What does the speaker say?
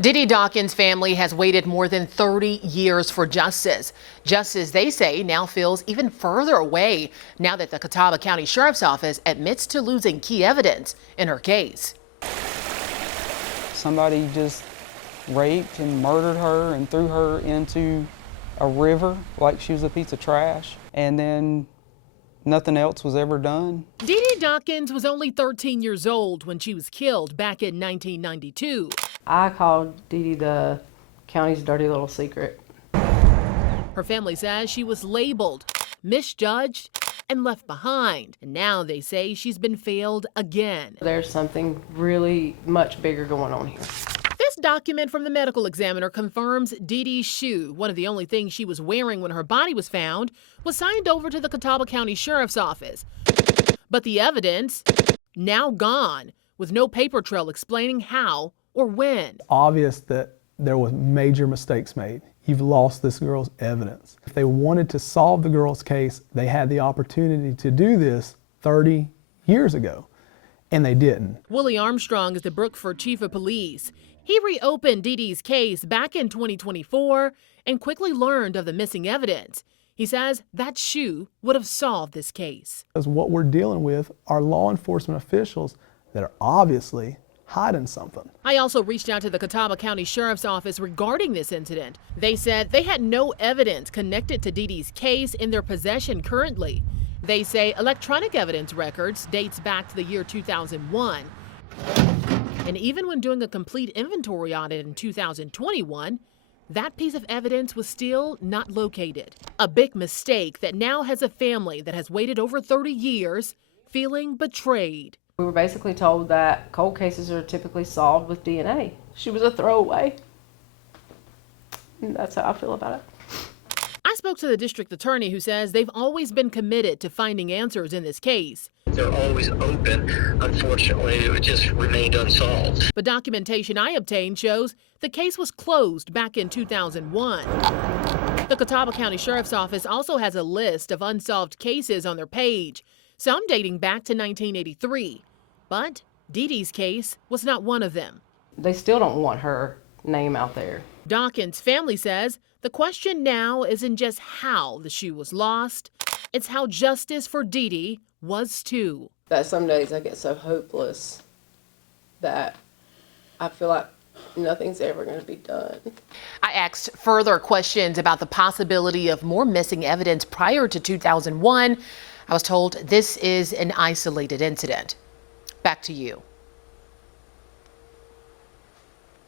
Dee Dee Dawkins' family has waited more than 30 years for justice. Justice, they say, now feels even further away now that the Catawba County Sheriff's Office admits to losing key evidence in her case. Somebody just raped and murdered her and threw her into a river like she was a piece of trash, and then nothing else was ever done. Dee Dee Dawkins was only 13 years old when she was killed back in 1992. I called Dee Dee the county's dirty little secret. Her family says she was labeled, misjudged, and left behind. And now they say she's been failed again. There's something really much bigger going on here. This document from the medical examiner confirms Dee Dee's shoe, one of the only things she was wearing when her body was found, was signed over to the Catawba County Sheriff's Office. But the evidence, now gone, with no paper trail explaining how or when. Obvious that there was major mistakes made. You've lost this girl's evidence. If they wanted to solve the girl's case, they had the opportunity to do this 30 years ago, and they didn't. Willie Armstrong is the Brookford chief of police. He reopened Dee Dee's case back in 2024 and quickly learned of the missing evidence. He says that shoe would have solved this case. Because what we're dealing with are law enforcement officials that are obviously hiding something. I also reached out to the Catawba County Sheriff's Office regarding this incident. They said they had no evidence connected to Dee Dee's case in their possession currently. They say electronic evidence records dates back to the year 2001. And even when doing a complete inventory audit in 2021, that piece of evidence was still not located. A big mistake that now has a family that has waited over 30 years feeling betrayed. We were basically told that cold cases are typically solved with DNA. She was a throwaway. And that's how I feel about it. I spoke to the district attorney who says they've always been committed to finding answers in this case. They're always open. Unfortunately, it just remained unsolved. But documentation I obtained shows the case was closed back in 2001. The Catawba County Sheriff's Office also has a list of unsolved cases on their page, some dating back to 1983. But Dee Dee's case was not one of them. They still don't want her name out there. Dawkins' family says the question now isn't just how the shoe was lost, it's how justice for Dee Dee was too. That some days I get so hopeless that I feel like nothing's ever going to be done. I asked further questions about the possibility of more missing evidence prior to 2001. I was told this is an isolated incident. Back to you.